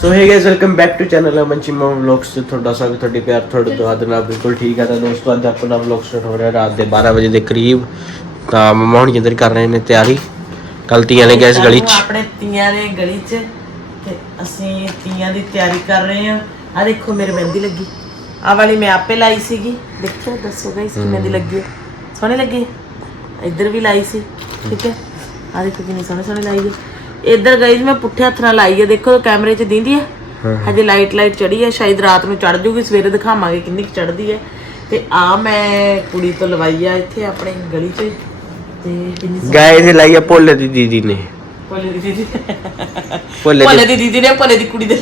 So hi guys welcome back to channel Aman Cheema vlogs ਤੇ ਤੁਹਾਡਾ ਸਵਾਗਤ ਤੁਹਾਡੀ ਪਿਆਰ ਤੁਹਾਡੇ ਦੁਆ ਦੇ ਨਾਲ ਬਿਲਕੁਲ ਠੀਕ ਹੈ ਤਾਂ ਦੋਸਤੋ ਅੱਜ ਆਪਣਾ ਵਲੌਗ ਸਟਾਰਟ ਹੋ ਰਿਹਾ ਰਾਤ ਦੇ 12 ਵਜੇ ਦੇ ਕਰੀਬ। ਤਾਂ ਮਮਾ ਹੁਣ ਜਿੰਦਰ ਕਰ ਰਹੇ ਨੇ ਤਿਆਰੀ। ਕੱਲ ਤੀਆਂ ਨੇ ਗੈਸ ਗਲੀ ਚ। ਆਪਣੇ ਤੀਆਂ ਦੇ ਗਲੀ 'ਚ ਤੇ ਅਸੀਂ ਤੀਆਂ ਦੀ ਤਿਆਰੀ ਕਰ ਰਹੇ ਹਾਂ। ਆ ਦੇਖੋ ਮੇਰੇ ਮਹਿੰਦੀ ਲੱਗੀ। ਆ ਵਾਲੀ ਮੈਂ ਆਪੇ ਲਾਈ ਸੀਗੀ। ਦੇਖੋ ਦੱਸੋ ਗਾਇਸ ਕਿ ਮਹਿੰਦੀ ਲੱਗੀ ਹੈ। ਸੋਹਣੀ ਲੱਗੀ? ਇੱਧਰ ਵੀ ਲਾਈ ਸੀ। ਠੀਕ ਹੈ? ਆ ਦੇਖੋ ਕਿੰਨੀ ਸੋਹਣੀ ਸੋਹਣੀ ਲਾਈ ਹੈ। ਇੱਧਰ ਗਾਇਸ ਮੈਂ ਪੁੱਠੇ ਹੱਥ ਨਾਲ ਲਾਈ ਹੈ ਦੇਖੋ ਕੈਮਰੇ 'ਚ ਦਿੰਦੀ ਹੈ ਹਜੇ ਲਾਈਟ ਲਾਈਟ ਚੜੀ ਹੈ ਸ਼ਾਇਦ ਰਾਤ ਨੂੰ ਚੜ ਜੂਗੀ ਸਵੇਰੇ ਦਿਖਾਵਾਂਗੇ ਕਿੰਨੀ ਕੁ ਚੜਦੀ ਹੈ ਤੇ ਆ ਮੈਂ ਕੁੜੀ ਤੋਂ ਲਵਾਈ ਆ ਇੱਥੇ ਆਪਣੀ ਗਲੀ 'ਚ ਤੇ ਕਿੰਨੀ ਗਾਇਸ ਲਾਈ ਆ ਭੋਲੇ ਦੀ ਦੀਦੀ ਨੇ। ਭੋਲੇ ਦੀ ਦੀਦੀ। ਭੋਲੇ ਦੀ ਦੀਦੀ ਨੇ ਭੋਲੇ ਦੀ ਕੁੜੀ ਦੇ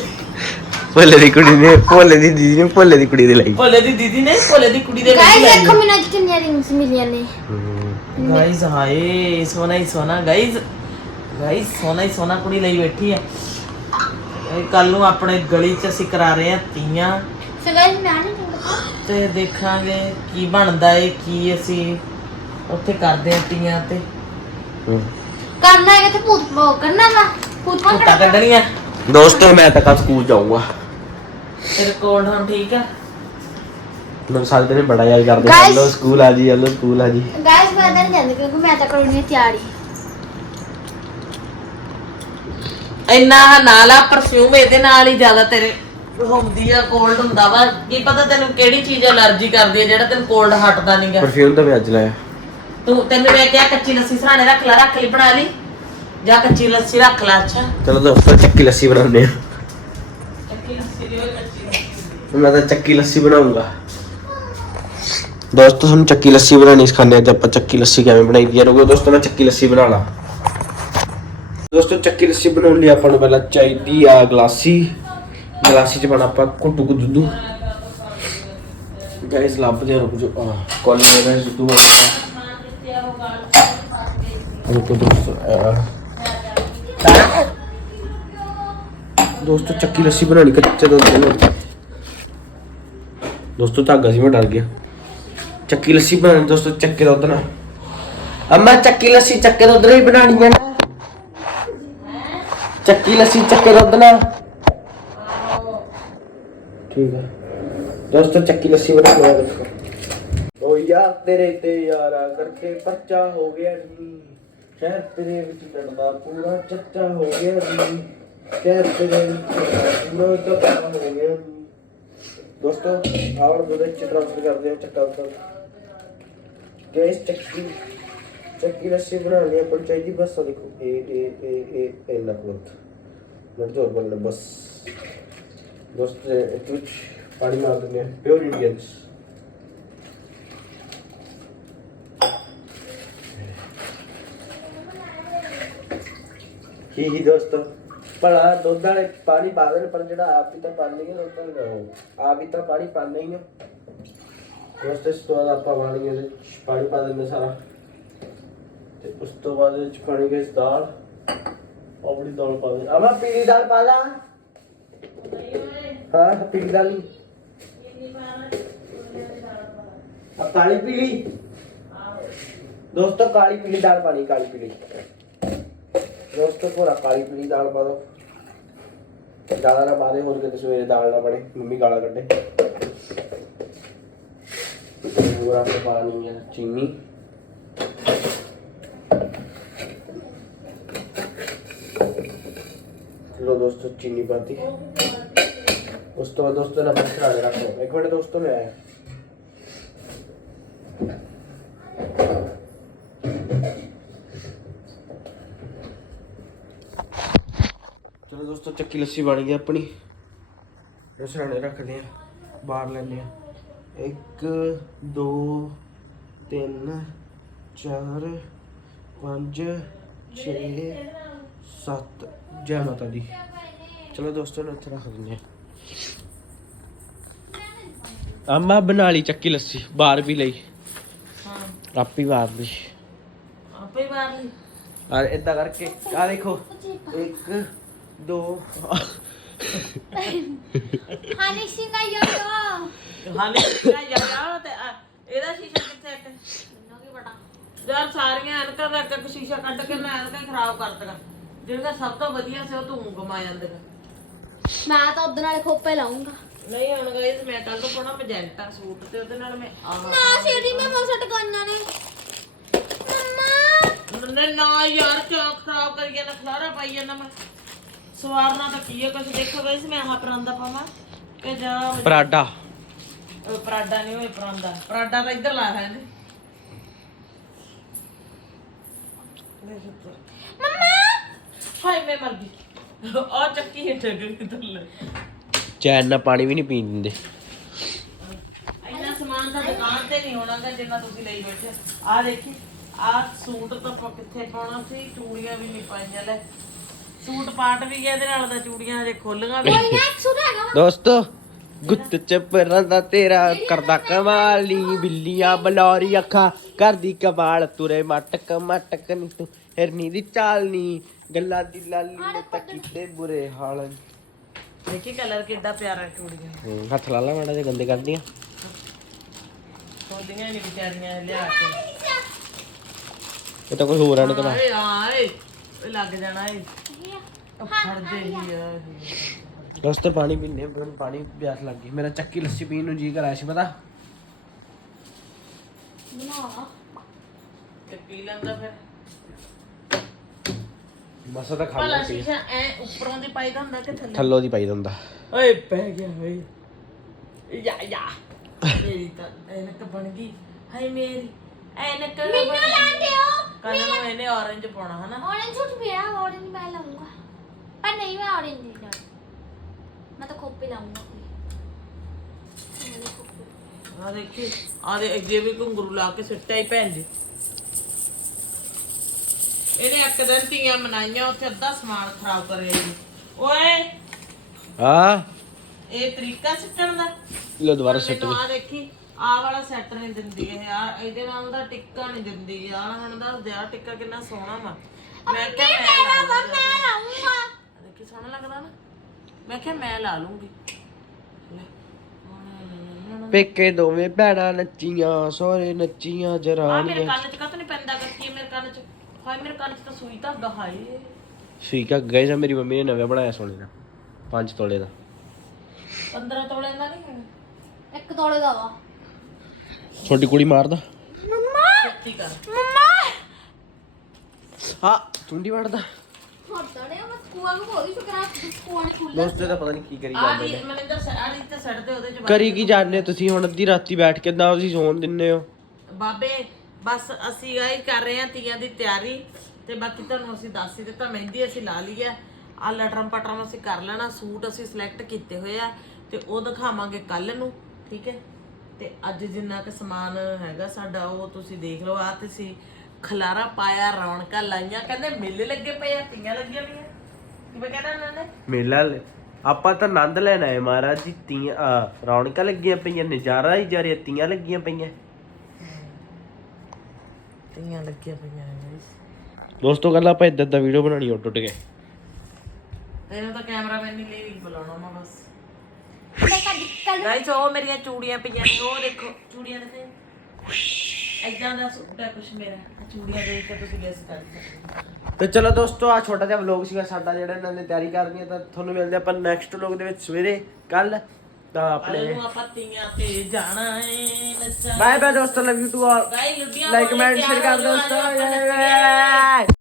ਭੋਲੇ ਦੀ ਕੁੜੀ ਨੇ ਭੋਲੇ ਦੀ ਦੀਦੀ ਨੇ ਭੋਲੇ ਦੀ ਕੁੜੀ ਦੇ ਲਈ। ਭੋਲੇ ਦੀ ਦੀਦੀ ਨੇ ਭੋਲੇ ਦੀ ਕੁੜੀ ਦੇ ਗਾਇਸ ਦੇਖੋ ਮੈਨੂੰ ਅੱਜ ਕਿੰਨੀਆਂ ਰਿੰਗਸ ਮਿਲੀਆਂ ਨੇ। ਗਾਇਸ ਹਾਏ ਸੋਨਾ ਹੀ ਸੋਨਾ ਗਾਇਸ ਗਾਇਸ ਸੋਨਾ ਹੀ ਸੋਨਾ ਕੁੜੀ ਲਈ ਬੈਠੀ ਹੈ ਕੱਲ ਨੂੰ ਆਪਣੇ ਗਲੀ 'ਚ ਅਸੀਂ ਕਰਾ ਰਹੇ ਹਾਂ ਤੀਆਂ। ਸੋ ਗਾਇਸ ਮੈਂ ਨਹੀਂ ਦਿੰਦਾ ਤੇ ਦੇਖਾਂਗੇ ਕੀ ਬਣਦਾ ਏ ਕੀ ਅਸੀਂ ਉੱਥੇ ਕਰਦੇ ਹਾਂ ਤੀਆਂ ਤੇ। ਕਰਨਾ ਹੈ ਕਿ ਭੂਤ ਉਹ ਕਰਨਾ ਵਾ। ਭੂਤ ਕੁੱਤਾ ਪੰਕੜਾ ਕੱਢਣੀਆਂ। ਦੋਸਤੋ ਮੈਂ ਤਾਂ ਕੱਲ ਸਕੂਲ ਜਾਊਂਗਾ। ਤੇਰੇ ਕੋਲ ਹੁਣ ਠੀਕ ਆ? ਮੈਂ ਸਾਰੇ ਦਿਨ ਬੜਾ ਯਾਦ ਕਰਦੇ Guys- ਹਲੋ ਸਕੂਲ ਆ ਜੀ ਹਲੋ ਸਕੂਲ ਆ ਜੀ। ਗਾਇਸ ਮੈਂ ਤਾਂ ਨਹੀਂ ਜਾਂਦੀ ਕਿਉਂਕਿ ਮੈਂ ਤਾਂ ਕਰਨੀ ਹੈ ਤਿਆਰੀ। ਇੰਨਾ ਆਹ ਨਾਲ ਆ ਪਰਫਿਊਮ ਇਹਦੇ ਨਾਲ ਹੀ ਜ਼ਿਆਦਾ ਤੇਰੇ ਹੁੰਦੀ ਆ ਕੋਲਡ ਹੁੰਦਾ ਵਾ। ਕੀ ਪਤਾ ਤੈਨੂੰ ਕਿਹੜੀ ਚੀਜ਼ ਅਲਰਜੀ ਕਰਦੀ ਹੈ ਜਿਹੜਾ ਤੈਨੂੰ ਕੋਲਡ ਹਟਦਾ ਨਹੀਂਗਾ ਪਰਫਿਊਮ ਤਾਂ ਮੈਂ ਅੱਜ ਲਾਇਆ। ਤੂੰ ਤੈਨੂੰ ਮੈਂ ਕਿਹਾ ਕੱਚੀ ਲੱਸੀ ਸਰਾਣੇ ਰੱਖ ਲੈ ਰੱਖ ਲਈ ਬਣਾ ਲਈ। ਜਾਂ ਕੱਚੀ ਲੱਸੀ ਰੱਖ ਲੈ ਅੱਛਾ। ਚਲੋ ਦੋਸਤੋ ਚੱਕੀ ਲੱਸੀ ਬਣਾਉਂਦੇ ਆ ਮੈਂ ਤਾਂ ਚੱਕੀ ਲੱਸੀ ਬਣਾਉਂਗਾ। ਦੋਸਤੋ ਤੁਹਾਨੂੰ ਚੱਕੀ ਲੱਸੀ ਬਣਾਉਣੀ ਸਿਖਾਉਂਦੇ ਅੱਜ ਆਪਾਂ ਚੱਕੀ ਲੱਸੀ ਕਿਵੇਂ ਬਣਾਈ ਦੀ ਹੈ ਰੁਕੋ ਦੋਸਤੋ ਮੈਂ ਚੱਕੀ ਲੱਸੀ ਬਣਾ ਲਾ। ਦੋਸਤੋ, ਚੱਕੀ ਲੱਸੀ ਬਣਾਉਣ ਲਈ ਆਪਾਂ ਨੂੰ ਪਹਿਲਾਂ ਚਾਹੀਦੀ ਆ ਗਲਾਸੀ। ਗਲਾਸੀ ਚ ਪਾਣਾ ਆਪਾਂ ਕੁੱਟੂ ਕੁ ਦੁੱਧ। ਗਾਇਸ ਲੱਭਦੇ ਆ ਰੁਕ ਜੋ ਕਾਲੀ ਹੈ ਗਾਇਸ ਦੁੱਧ ਵਾਲਾ ਰੁਕੋ ਦੋਸਤੋ ਦੋਸਤੋ, ਚੱਕੀ ਲੱਸੀ ਬਣਾਉਣੀ ਕੱਚੇ ਦੁੱਧ ਦੇ ਦੋਸਤੋ, ਧਾਗਾ ਸੀ, ਮੈਂ ਡਰ ਗਿਆ। ਚੱਕੀ ਲੱਸੀ ਬਣਾਉਣੀ ਦੋਸਤੋ, ਚੱਕੇ ਦਾ ਉਦਣਾ ਅੰਮਾ ਚੱਕੀ ਲੱਸੀ ਚੱਕੇ ਦਾ ਉਦਣਾ ਹੀ ਬਣਾਉਣੀ ਹੈ ਨਾ। ਚੱਕੀ ਲੱਸੀ ਚੱਕੇ ਦਾ ਉਦਣਾ ਠੀਕ ਹੈ। ਦੋਸਤੋ, ਚੱਕੀ ਲੱਸੀ ਬਣਾ ਲਿਆ ਦੇਖੋ। ਓ ਯਾਰ, ਤੇਰੇ ਤੇ ਯਾਰਾ ਕਰਕੇ ਪਰਚਾ ਹੋ ਗਿਆ ਨੀ ਸ਼ਹਿਰ ਤੇਰੇ ਵਿੱਚ ਡੰਡਾ ਪੂਰਾ, ਚੱਚਾ ਹੋ ਗਿਆ ਨੀ ਸ਼ਹਿਰ ਤੇਰੇ ਵਿੱਚ ਪੂਰਾ, ਚੱਚਾ ਹੋ ਗਿਆ ਨੀ ਦੋਸਤੋ ਆਵਰ ਦੇ ਵਿੱਚ ਟ੍ਰਾਂਸਫਰ ਕਰਦੇ ਹਾਂ ਚੱਕਾ ਉੱਤਰ। ਗੈਸ ਚੱਕੀ ਚੱਕੀ ਲੱਸੀ ਬਣਾਉਣੀ ਹੈ ਪਰ ਚਾਹੀਦੀ, ਬਸ ਆ ਦੇਖੋ। ਇਹ ਇਹ ਇਹ ਇਹ ਇਹ ਲਖਵਤ ਮਿੰਟ ਹੋਰ ਬਸ। ਦੋਸਤ ਇਹ ਵਿੱਚ ਪਾਣੀ ਮਾਰ ਦਿੰਦੇ ਪਿਓਰ ਇੰਡੀਅਨਸ ਹੀ ਹੀ ਦੋਸਤੋ? ਭਲਾ ਦੁੱਧ ਵਾਲੇ ਪਾਣੀ ਪਾ ਦੇਣ, ਪਰ ਜਿਹੜਾ ਆਪ ਵੀ ਤਾਂ ਪਾਣੀ ਹੈ ਉਹ ਤਾਂ ਆਪ ਵੀ ਤਾਂ ਪਾਣੀ ਪਾਉਂਦੇ ਹੀ ਆ। ਦੋਸਤੋ ਇਸ ਤੋਂ ਆਪਾਂ ਪਾਣੀ ਇਹਦੇ ਪਾਣੀ ਪਾ ਦਿੰਦੇ ਸਾਰਾ। ਤੇ ਉਸ ਤੋਂ ਬਾਅਦ ਵਿੱਚ ਪਾਣੀ ਗੈਸ ਦਾਲ। ਆਪਣੀ ਦਾਲ ਪਾ ਦੇ। ਆਵਾ ਪੀਲੀ ਦਾਲ ਪਾ ਲਾ। ਹਾਂ ਪੀਲੀ ਦਾਲ। ਆ ਕਾਲੀ ਪੀਲੀ? ਦੋਸਤੋ ਕਾਲੀ ਪੀਲੀ ਦਾਲ ਪਾਣੀ ਕਾਲੀ ਪੀਲੀ। ਦੋਸਤੋ ਪੂਰਾ ਕਾਲੀ ਪੀਲੀ ਦਾਲ ਪਾ ਦੋ। ਜ਼ਿਆਦਾ ਨਾ ਬਾਦੇ ਹੋਰ ਕਿਤੇ ਸਵੇਰੇ ਦਾਲ ਨਾ ਬਣੇ। ਮੰਮੀ ਗਾਲਾਂ ਕੱਢੇ। ਪੂਰਾ ਪਾਣੀ ਹੈ ਚੀਨੀ। ਲੋ ਦੋਸਤੋ, ਚੀਨੀ ਪਾਤੀ ਉਸ ਤੋਂ ਬਾਅਦ ਦੋਸਤੋ ਨਾ ਬਸ ਰਾਣੇ ਰੱਖ। ਲਓ ਇੱਕ ਮਿੰਟ ਦੋਸਤੋ ਮੈਂ ਆਇਆ। ਚਲੋ ਦੋਸਤੋ, ਚੱਕੀ ਲੱਸੀ ਬਣ ਗਈ ਆਪਣੀ। ਰਸਰਾਣੇ ਰੱਖਦੇ ਆ ਬਾਹਰ ਲੈਨੇ ਆ 1 2 3 4 5 6 7 ਜੈ ਮਾਤਾ ਦੀ। ਚਲੋ ਦੋਸਤੋ ਨੂੰ ਇੱਥੇ ਰੱਖ ਦਿੰਦੇ ਆ ਅੰਮਾ ਬਣਾ ਲਈ ਚੱਕੀ ਲੱਸੀ ਬਾਹਰ ਵੀ ਲਈ। ਹਾਂ। ਆਪੀ ਬਾਹਰ ਲਈ। ਆਪੇ ਬਾਹਰ ਲਈ। ਆ ਇਦਾਂ ਕਰਕੇ। ਆ ਦੇਖੋ 1 2 ਹਾਨੀ ਸਿੰਘ ਆਇਓ ਤੋ ਹਾਂ ਨਹੀਂ ਯਾਰ ਤੇ ਆ, ਇਹਦਾ ਸ਼ੀਸ਼ਾ ਕਿੱਥੇ ਇੱਕ? ਮੈਨੂੰ ਕੀ ਪਤਾ। ਯਾਰ ਸਾਰੀਆਂ ਐਨਕਾਂ ਦਾ ਇੱਕ ਇੱਕ ਸ਼ੀਸ਼ਾ ਕੱਢ ਕੇ ਮੈਂ ਖਰਾਬ ਕਰ ਦਿੱਤਾ ਜਿਹੜਾ ਸਭ ਤੋਂ ਵਧੀਆ ਸੀ ਉਹ ਤੂੰ ਗਮਾ ਜਾਂਦੇ ਮੈਂ ਤਾਂ ਉਦੋਂ ਨਾਲੇ ਖੋਪੇ ਲਾਉਂਗਾ। ਨਹੀਂ ਹੁਣ ਗਾਇਸ ਮੈਂ ਕੱਲ ਤੋਂ ਪਾਉਣਾ ਮੈਜੈਂਟਾ ਸੂਟ ਤੇ ਉਹਦੇ ਨਾਲ ਮੈਂ ਆਹ ਨਾ ਸ਼ੇਰੀ ਮੈਂ ਮਸਟ ਕਰਨਾ ਨੇ ਮੰਮਾ। ਨਾ ਨਾ ਯਾਰ ਕਿਉਂ ਖਰਾਬ ਕਰੀ ਜਾਂਦਾ ਖਲਾਰਾ ਪਾਈ ਜਾਂਦਾ ਮੈਂ। ਸਵਾਰਨਾ ਤਾਂ ਕੀ ਹੈ ਕੁਝ ਦੇਖੋ ਗਾਇਸ ਮੈਂ ਆਹ ਪਰਾਂਦਾ ਪਾਵਾਂ ਕਿ ਜਾਂ ਪਰਾਡਾ। ਉਹ ਪਰਾਡਾ ਨਹੀਂ ਹੋਏ ਪਰਾਂਦਾ। ਪਰਾਡਾ ਤਾਂ ਇੱਧਰ ਲਾ ਹੈ ਮੰਮਾ। ਹਾਏ ਮੈਂ ਮਰ ਗਈ। ਆ ਚੱਕੀ ਹਿੱਟ ਗਈ ਥੱਲੇ। ਚੈਨ ਨਾਲ ਪਾਣੀ ਵੀ ਨਹੀਂ ਪੀਣ ਦਿੰਦੇ। ਇੰਨਾ ਸਮਾਨ ਤਾਂ ਦੁਕਾਨ ਤੇ ਨਹੀਂ ਹੋਣਾ ਗਾ ਜਿੰਨਾ ਤੁਸੀਂ ਲਈ ਬੈਠੇ ਆ ਦੇਖੀ ਆ ਸੂਟ ਤਾਂ ਆਪਾਂ ਕਿੱਥੇ ਪਾਉਣਾ ਸੀ? ਚੂੜੀਆਂ ਵੀ ਨਹੀਂ ਪਾਈਆਂ ਲੈ। ਸੂਟ ਪਾਟ ਵੀ ਗਿਆ ਇਹਦੇ ਨਾਲ ਦਾ ਚੂੜੀਆਂ ਹਜੇ ਖੋਲੀਆਂ ਵੀ। ਕੋਈ ਨਾ ਸੂਟ ਹੈਗਾ ਵਾ। ਦੋਸਤੋ ਗੁੱਤ ਚੱਪਰਾਂ ਦਾ ਤੇਰਾ ਕਰਦਾ ਕਮਾਲੀ ਬਿੱਲੀਆਂ ਬਲੌਰੀ ਅੱਖਾਂ ਕਰਦੀ ਕਮਾਲ ਤੁਰੇ ਮਟਕ ਮਟਕ ਨੀ ਤੂੰ ਹਿਰਨੀ ਦੀ ਚਾਲ ਨੀ ਗੱਲਾਂ ਦੀ ਲਾਲੀ ਨੇ ਤਾਂ ਕੀਤੇ ਬੁਰੇ ਹਾਲ। ਦੇਖੀ ਕਲਰ ਕਿੱਡਾ ਪਿਆਰਾ ਚੂੜੀਆਂ ਹੂੰ, ਹੱਥ ਲਾ ਲਾ ਮਾੜਾ ਜਿਹਾ ਗੰਦੇ ਕਰਦੀਆਂ। ਖੋਲੀਆਂ ਨਹੀਂ ਵਿਚਾਰੀਆਂ ਲਿਆ ਕੇ। ਇਹ ਤਾਂ ਕੋਈ ਹੋਰ ਆਣ ਕਦਾ ਆਏ ਆਏ ਇਹ ਲੱਗ ਜਾਣਾ ਏ। ਉਹ ਫੜਦੇ ਹੀ ਆ। ਇਹ। ਦੋਸਤੋ ਪਾਣੀ ਪੀਣੇ ਮੈਨੂੰ ਪਾਣੀ ਪਿਆਸ ਲੱਗ ਗਈ। ਮੇਰਾ ਚੱਕੀ ਲੱਸੀ ਪੀਣ ਨੂੰ ਜੀ ਕਰਾਇਆ ਸੀ ਪਤਾ? ਬਣਾ। ਤੇ ਪੀ ਲੈਂਦਾ ਫਿਰ। ਮਸਾ ਤਾਂ ਖਾ ਭਲਾ ਲਿਆ ਸੀ ਸ਼ੀਸ਼ਾ ਐ ਉੱਪਰੋਂ ਦੀ ਪਾਈਦਾ ਹੁੰਦਾ ਕਿ ਥੱਲੇ ਥੱਲੋਂ ਦੀ ਪਾਈ ਦਿੰਦਾ ਓਏ ਪੈ ਗਿਆ ਓਏ ਯਾ ਯਾ ਮੇਰੀ ਤਾਂ ਐਨਕ ਬਣ ਗਈ ਹਾਏ ਮੇਰੀ ਐਨਕ ਮੈਨੂੰ ਲਾਂਦੇ ਹੋ ਕੱਲ ਨੂੰ ਇਹਨੇ orange ਪਾਉਣਾ ਹਨਾ ऑरेंज सूट मेरा ऑरेंज मैं लाऊंगा पर नहीं मैं ऑरेंज नहीं लाऊंगा मैं तो खोपे लाऊंगा कोई मेरे खोपे। ਆ ਦੇਖੀ ਆ ਦੇ ਅੱਗੇ ਵੀ ਘੁੰਗਰੂ ਲਾ ਕੇ ਸਿੱਟਿਆ ਹੀ ਭੈਣ ਜੀ ਇਹਨੇ ਇੱਕ ਦਿਨ ਧੀਆਂ ਮਨਾਈਆਂ ਉੱਥੇ ਅੱਧਾ ਸਮਾਨ ਖਰਾਬ ਕਰਿਆ ਜੀ। ਓਏ ਆ ਇਹ ਤਰੀਕਾ ਸਿੱਟਣ ਦਾ? ਲੈ ਦੁਬਾਰਾ ਸਿੱਟ ਦੇ। ਆ ਦੇਖੀ ਆ ਵਾਲਾ ਸੈੱਟ ਨਹੀਂ ਦਿੰਦੀ ਇਹ ਆ ਇਹਦੇ ਨਾਲ ਦਾ ਟਿੱਕਾ ਨਹੀਂ ਦਿੰਦੀ। ਆ ਹੁਣ ਦੱਸ ਦਿਆ ਟਿੱਕਾ ਕਿੰਨਾ ਸੋਹਣਾ ਵਾ। ਮੈਂ ਕਿਹਾ ਮੈਂ ਲਾਉਂਗਾ ਮੈਂ ਲਾਉਂਗਾ। ਦੇਖੀ ਸੋਹਣਾ ਲੱਗਦਾ ਨਾ? ਮੈਂ ਕਿਹਾ ਮੈਂ ਲਾ ਲੂੰਗੀ। ਪੇਕੇ ਦੋਵੇਂ ਭੈਣਾਂ ਨੱਚੀਆਂ ਸੋਹਰੇ ਨੱਚੀਆਂ ਜਰਾਨੀਆਂ ਆ ਮੇਰੇ ਕੰਨ ਚ ਕੱਤ ਨਹੀਂ ਪੈਂਦਾ ਕੱਤੀ ਮੇਰੇ ਕੰਨ ਚ? ਹਾਏ ਸੂਈ ਧਾਗਾ ਹਾਏ। ਆ ਮੇਰੀ ਮੰਮੀ ਨੇ ਨਵਾਂ ਬਣਾਇਆ ਸੋਨੇ ਦਾ 5 ਤੋਲੇ ਦਾ। 15 ਤੋਲੇ ਦਾ ਨਹੀਂ ਇੱਕ ਤੋਲੇ ਦਾ ਵਾ। ਤੁਹਾਡੀ ਕੁੜੀ ਮਾਰਦਾ ਮੰਮਾ! ਮੰਮਾ! ਹਾਂ ਚੁੰਡੀ ਵੜਦਾ। ਹਟਣੇ ਮੈਂ ਸਕੂਆ ਨੂੰ ਬੋਲੀ ਸ਼ੁਕਰਾ ਸਕੂਆ ਨੇ ਦੋਸਤੇ ਦਾ ਪਤਾ ਨਹੀਂ ਕੀ ਕਰੀ ਜਾਂਦੇ ਨੇ। ਕਰੀ ਕੀ ਜਾਂਦੇ ਤੁਸੀਂ? ਹੁਣ ਅੱਧੀ ਰਾਤੀ ਬੈਠ ਕੇ ਨਾ ਤੁਸੀਂ ਸੌਣ ਦਿੰਦੇ ਹੋ। ਬਾਬੇ ਬਸ ਅਸੀਂ ਗਾਈ ਕਰ ਰਹੇ ਹਾਂ ਤੀਆਂ ਦੀ ਤਿਆਰੀ ਤੇ ਬਾਕੀ ਤੁਹਾਨੂੰ ਅਸੀਂ ਦੱਸ ਹੀ ਦਿੱਤਾ ਮਹਿੰਦੀ ਅਸੀਂ ਲਾ ਲਈ ਹੈ। ਆ ਲਟਰਮ ਪਟਰਮ ਅਸੀਂ ਕਰ ਲੈਣਾ ਸੂਟ ਅਸੀਂ ਸਿਲੈਕਟ ਕੀਤੇ ਹੋਏ ਆ ਤੇ ਉਹ ਦਿਖਾਵਾਂਗੇ ਕੱਲ ਨੂੰ ਠੀਕ ਹੈ? ਤੇ ਅੱਜ ਜਿੰਨਾ ਕੁ ਸਮਾਨ ਹੈਗਾ ਸਾਡਾ ਉਹ ਤੁਸੀਂ ਦੇਖ ਲਓ ਆ ਤੁਸੀਂ ਖਲਾਰਾ ਪਾਇਆ ਰੌਣਕਾਂ ਲਾਈਆਂ ਕਹਿੰਦੇ ਮੇਲੇ ਲੱਗੇ ਪਏ ਆ ਤੀਆਂ ਲੱਗੀਆਂ ਪਈਆਂ। ਕਿਵੇਂ ਕਹਿੰਦਾ ਉਹਨਾਂ ਨੇ? ਮੇਲਾ ਲੈ- ਆਪਾਂ ਤਾਂ ਆਨੰਦ ਲੈਣਾ ਹੈ ਮਹਾਰਾਜ ਜੀ ਤੀਆਂ ਆ, ਰੌਣਕਾਂ ਲੱਗੀਆਂ ਪਈਆਂ ਨਜ਼ਾਰਾ ਹੀ ਜਾ ਰਿਹਾ ਤੀਆਂ ਲੱਗੀਆਂ ਪਈਆਂ। ਤੀਆਂ ਲੱਗੀਆਂ ਪਈਆਂ ਨੇ ਦੋਸਤੋ ਕੱਲ ਆਪਾਂ ਇਦਾਂ ਦਾ ਵੀਡੀਓ ਬਣਾਣੀ ਉੱਡ ਉੱਡ ਕੇ। ਇਹਨੂੰ ਤਾਂ ਕੈਮਰਾਮੈਨ ਨਹੀਂ ਲਈ ਬੁਲਾਉਣਾ ਮੈਂ ਬਸ ਆਹ ਤੇ ਚਲੋ ਦੋਸਤੋ ਆ ਛੋਟਾ ਜਿਹਾ ਵਲੌਗ ਸੀਗਾ ਸਾਡਾ ਜਿਹੜਾ ਇਹਨਾਂ ਨੇ ਤਿਆਰੀ ਕਰਨੀ ਤਾਂ ਤੁਹਾਨੂੰ ਮਿਲਦੇ ਆਪਾਂ ਨੈਕਸਟ ਵਲੌਗ ਦੇ ਵਿੱਚ ਸਵੇਰੇ ਕੱਲ ਤਾਂ ਆਪਣੇ ਨੂੰ ਆਪਾਂ ਤੀਆਂ ਤੇ ਜਾਣਾ ਏ ਨੱਚਾ ਬਾਏ ਬਾਏ ਦੋਸਤੋ love you to all guy ਲੁੱਡੀਆਂ like comment share ਕਰ ਦੋਸਤੋ। ਬਾਏ